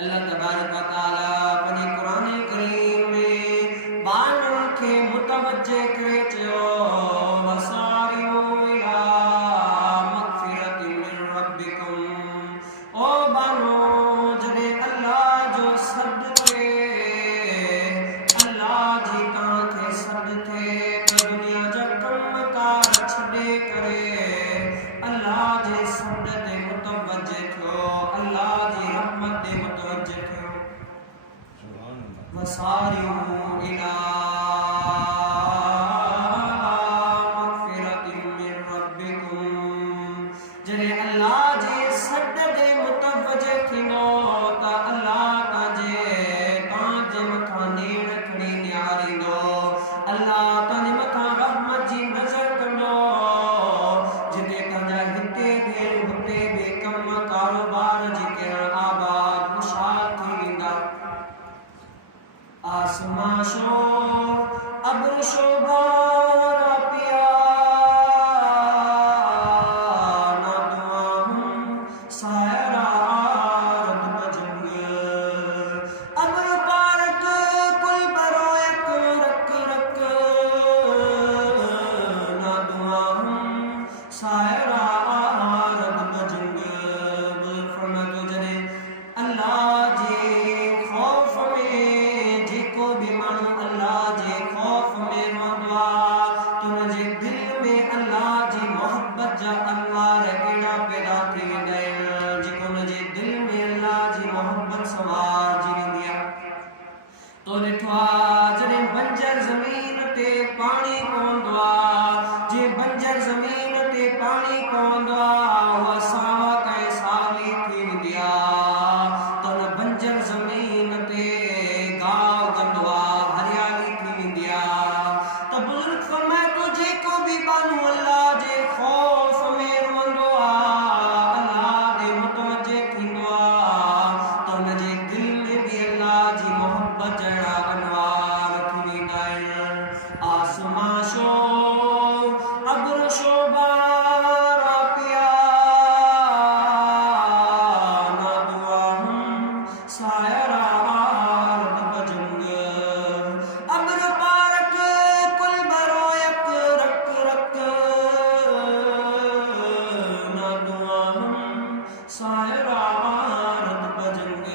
अल्लाह तबारक व तआला अपने कुरान करीम में बानन के मुतवज्जे करे चयो वसारिउ इला मगफिरतिन मिन रब्बिकुम। ओ बानो जडे अल्लाह जो सद थे अल्लाह जी तां खे सद थे त दुनिया जा कम कार छडे करे अल्लाह जे सद ते मुतवज्जे थियो अल्लाह जी रहमत दे मुतवज्जे थियो। वसारिउ इला मगफिरतिन मिन रब्बिकुम। जडे अल्लाह जे सद दे मुतवज्जे थींदो त अल्लाह तांजे मथां नेण खणी निहारींदो अल्लाह तांजे मथां रहमत जी नज़र कंदो। जिते तव्हांजा हिते बि हुते बि कम कारोबार जेके आबाद खुशहाल थी वेंदा। आसमां शो अब्र शोभारा पिया ना दुआहूं सायरा आरद बजंग। अब्र पारक कुल बरोयक रक रक ना दुआहूं सायरा आरद बजंग। फरमातो जने अल्लाह जे खौफ में जेको भी माण्हू अल्लाह जे खौफ में रहंदो आहे तुंहिंजे दिल में अल्लाह जी मोहब्बत जा अनवार अहिड़ा पैदा थी वेंदा आहिनि जेको हुनजे दिल में अल्लाह जी मोहब्बत समारजी वेंदी आहे। तो ॾिठो आहे जॾहिं बंजर ज़मीन ते पाणी पवंदो आहे जे बंजर ज़मीन ते पाणी पवंदो आहे उहा सावा कंहिं सावली थी वेंदी आहे त हुन बंजर ज़मीन ते गाह उगंदो आहे हरियाली थी वेंदी आहे। त बुज़ुर्ग फरमाए थो जेको बि बानू अल्लाह जे खौफ में रहंदो आहे अल्लाह ॾे मुतवज्जे थींदो आहे त हुनजे दिल में बि अल्लाह जी मोहब्बत जहिड़ा अनवार थी वेंदा आहिनि। आसमां शो अब्र शोभारा पिया ना दुआहूं सायरा आरद बजंग। अब्र पारक कुल बरोयक रक रक ना दुआहूं सायरा आरद बजंग।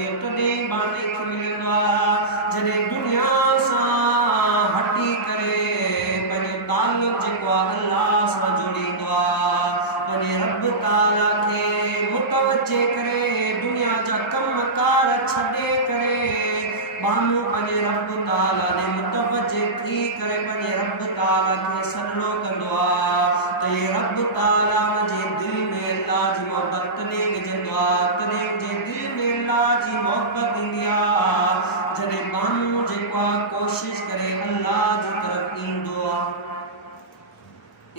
इहो तॾहिं बाने खे मिलंदो आहे जॾहिं दुनिया सां हटी करे पंहिंजो ताल्लुक़ जेको आहे अल्लाह सां जोड़ींदो आहे पंहिंजे रब ताला खे मुतवज्जे करे दुनिया जा कम कार छॾे करे बानू पंहिंजे रब ताला ॾे मुतवज्जे थी करे पंहिंजे रब ताला खे सॾिणो कंदो आहे त हे रब ताला मुंहिंजे दिल में अल्लाह जी मोहब्बत तॾहिं विझंदो आहे तॾहिं मुंहिंजे दिल में अल्लाह जी मोहब्बत ईंदी आहे जॾहिं बानू जेको आहे कोशिश करे अल्लाह जी तरफ़ ईंदो आहे।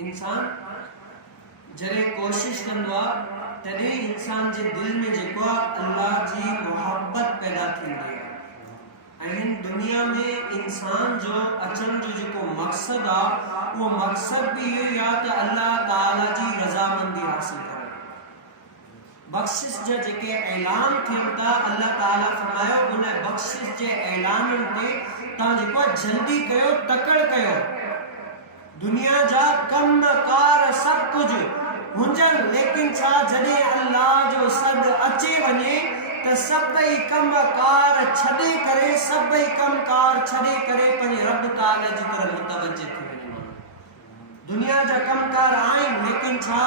इंसान जॾहिं कोशिश कंदो आहे तॾहिं इंसान जे दिल में जेको आहे अल्लाह जी मोहब्बत पैदा थींदी आहे। ऐं हिन दुनिया में इंसान जो अचण जो जेको मक़सदु आहे उहो मक़सदु बि इहो ई आहे त अल्लाह ताला जी रज़ामंदी हासिल करे। बख़्शिश जा जेके ऐलान थियनि था अल्लाह ताला फरमायो उन बख़्शिश जे ऐलाननि ते तव्हां जेको आहे जल्दी कयो तकड़ कयो। दुनिया जा कम कार सभु कुझु हुजनि लेकिन छा जॾहिं अल्लाह जो सद अचे वञे त सभई कम कार छॾे करे सभई कम कार छॾे करे पंहिंजे रब ताला जी तरफ़ मुतवज्जे थी वञे। दुनिया जा कम कार आहिनि लेकिन छा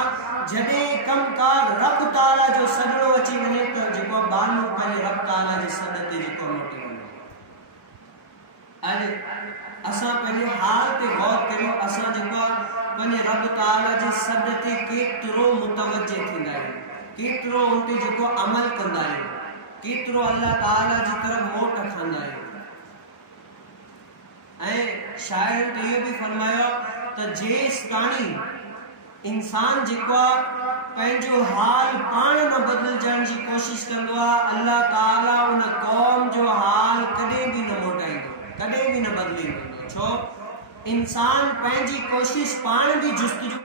जॾहिं कम कार रब ताला जो सॾिणो अची वञे त जेको बानू पंहिंजे रब ताला जे सॾ ते जेको मोटी वञे। अॼु असां पंहिंजे हाल ते गौर कयूं असां जेको आहे पंहिंजे रब ताला जे सॾ ते केतिरो मुतवज्जे थींदा आहियूं केतिरो उन ते जेको अमल कंदा आहियूं केतिरो अल्लाह ताला जी तरफ़ मोट खणंदा आहियूं। ऐं शाइर त इहो बि फरमायो त जेसि ताणी इंसान जेको आहे पंहिंजो हाल पाण न बदिलजण जी कोशिश कंदो आहे अल्लाह ताला उन क़ौम जो हाल कॾहिं बि न मोटाईंदो कॾहिं बि न बदिलींदो। छो इंसान पंहिंजी कोशिश पाण बि जुस्तजू